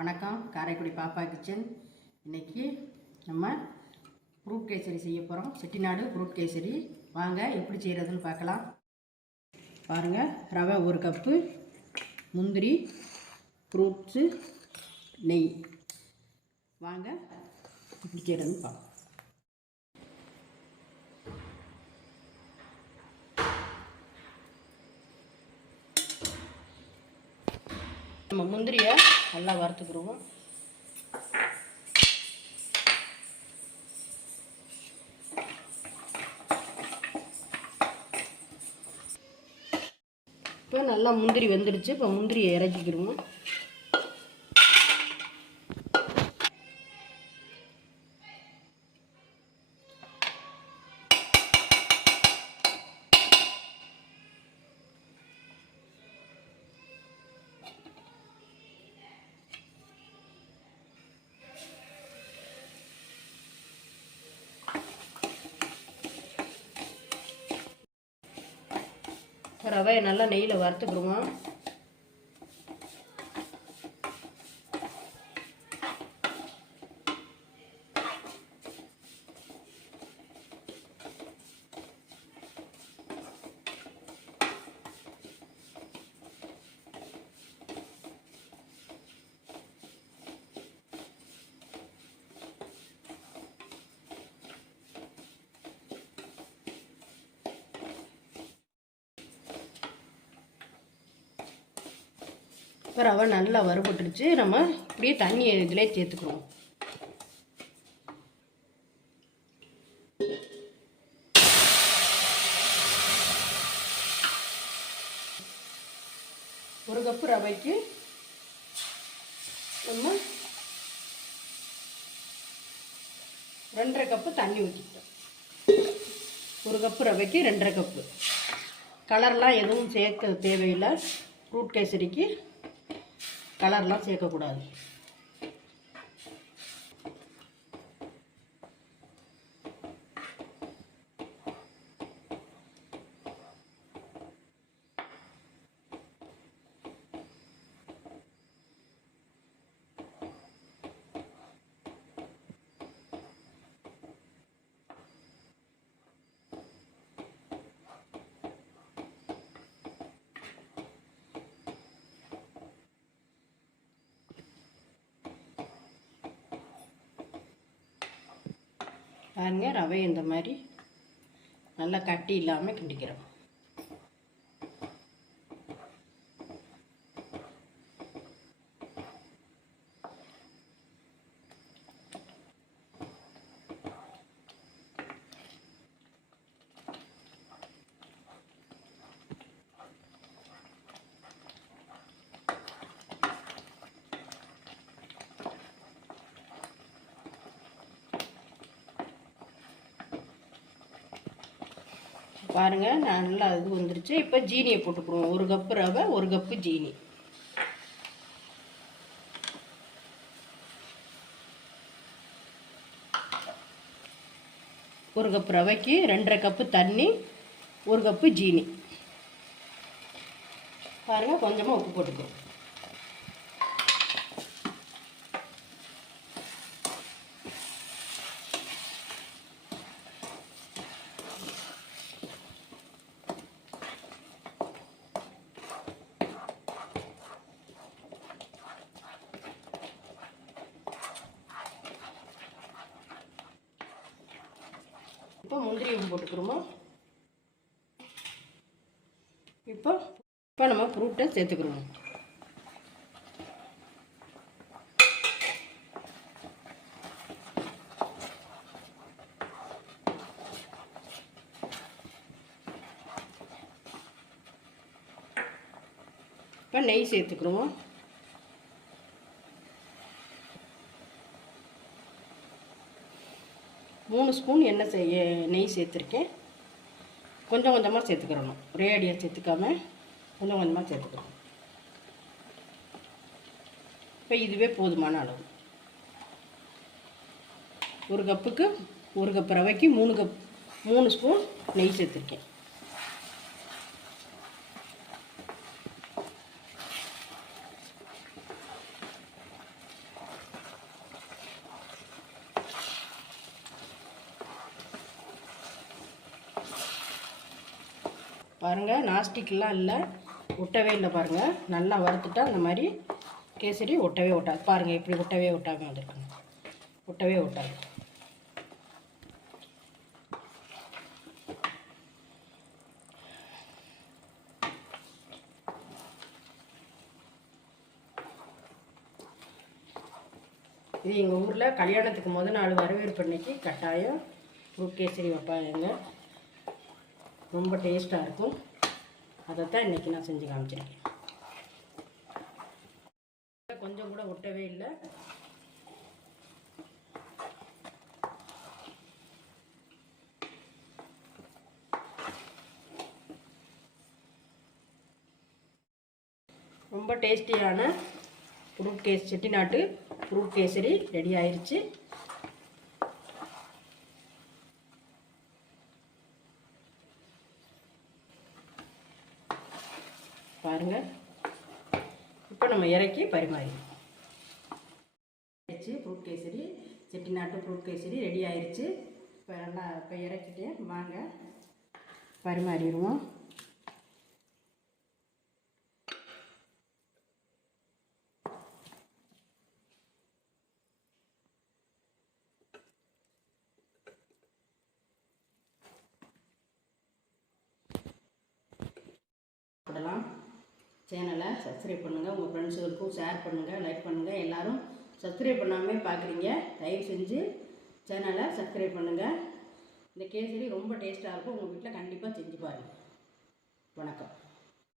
வணக்கம். காரைக்குடி பாப்பா கிச்சன். இன்னைக்கு நம்ம ஃப்ரூட் கேசரி செய்ய போகிறோம் செட்டிநாடு ஃப்ரூட் கேசரி. வாங்க எப்படி செய்கிறதுன்னு பார்க்கலாம். பாருங்கள் ரவை ஒரு கப்பு முந்திரி ஃப்ரூட்ஸு நெய். வாங்க எப்படி செய்கிறதுன்னு பார்க்கலாம். நம்ம முந்திரியை நல்லா வறுத்துக்கிடுவோம் இப்போ நல்லா முந்திரி வெந்துடுச்சு. இப்போ முந்திரியை இறக்கிக்கிடுவோம். ரவையை நல்லா நெய்யில் வறுத்துக்கிடுவோம். இப்போ ரவை நல்லா வறுபட்டுருச்சு நம்ம இப்படியே தண்ணி இதிலே சேர்த்துக்கிறோம். ஒரு கப்பு ரவைக்கு நம்ம ரெண்டரை கப்பு தண்ணி ஊற்றிக்கிட்டோம் ஒரு கப்பு ரவைக்கு ரெண்டரை கப்பு. கலர்லாம் எதுவும் சேர்க்க தேவையில்லை. ஃப்ரூட் கேசரிக்கு கலர்லாம் சேர்க்கக்கூடாது. பாருங்கள் ரவை இந்த மாதிரி நல்லா கட்டி இல்லாமல் கிண்டிக்கிறோம். பாருங்கள் நல்லா இது வந்துருச்சு. இப்போ ஜீனியை போட்டுக்கிடுவோம் ஒரு கப்பு ரவை ஒரு கப்பு ஜீனி. ஒரு கப்பு ரவைக்கு ரெண்டரை கப்பு தண்ணி ஒரு கப்பு ஜீனி. பாருங்கள் கொஞ்சமாக உப்பு போட்டுக்கிறோம் இப்போ முந்திரியும் போட்டுக்கிறோமோ? இப்போ இப்போ நம்ம ஃப்ரூட்டை சேர்த்துக்கிறோம். இப்போ நெய் சேர்த்துக்கிறோம். மூணு ஸ்பூன் எண்ணெய் செய்ய நெய் சேர்த்துருக்கேன். கொஞ்சம் கொஞ்சமாக சேர்த்துக்கிறணும். ஒரே அடியாக சேர்த்துக்காம கொஞ்சம் கொஞ்சமாக சேர்த்துக்கிறோம் இப்போ இதுவே போதுமான அளவு. ஒரு கப்புக்கு ஒரு கப் ரவைக்கு மூணு கப் மூணு ஸ்பூன் நெய் சேர்த்துருக்கேன். பாருங்கள் நாஸ்டிக்லாம் இல்லை. ஒட்டவே இல்லை பாருங்கள் நல்லா வறுத்துட்டா அந்த மாதிரி கேசரி ஒட்டவே ஒட்டாது. பாருங்கள் இப்படி ஒட்டவே ஒட்டாமல் வந்துருக்குங்க. ஒட்டவே ஒட்டாது. இது எங்கள் ஊரில் கல்யாணத்துக்கு முத நாள் வரவேற்பு அன்னைக்கு கட்டாயம் ஃப்ரூட் கேசரி வைப்பாங்க ரொம்ப டேஸ்ட்டாக இருக்கும். அதை தான் இன்றைக்கி நான் செஞ்சு காமிச்சிருக்கேன். கொஞ்சம் கூட ஒட்டவே இல்லை. ரொம்ப டேஸ்டியான ஃப்ரூட் கேஸ் செட்டிநாட்டு ஃப்ரூட் கேசரி ரெடி ஆயிடுச்சு பாருங்க. இப்போ நம்ம இறக்கி பரிமாறி. ஆயிடுச்சு fruit kesari செட்டிநாட்டு fruit kesari ready ஆயிடுச்சு இப்போ நல்லா இப்போ இறக்கிட்டேன். வாங்க பரிமாறிடுவோம். சேனலை சப்ஸ்கிரைப் பண்ணுங்கள் உங்கள் ஃப்ரெண்ட்ஸுகளுக்கும் ஷேர் பண்ணுங்கள் லைக் பண்ணுங்கள் எல்லோரும் சப்ஸ்கிரைப் பண்ணாமல் பார்க்குறீங்க தயவு செஞ்சு சேனலை சப்ஸ்கிரைப் பண்ணுங்கள் இந்த கேசரி ரொம்ப டேஸ்ட்டாக இருக்கும் உங்கள் வீட்டில் கண்டிப்பாக செஞ்சு பாருங்கள் வணக்கம்.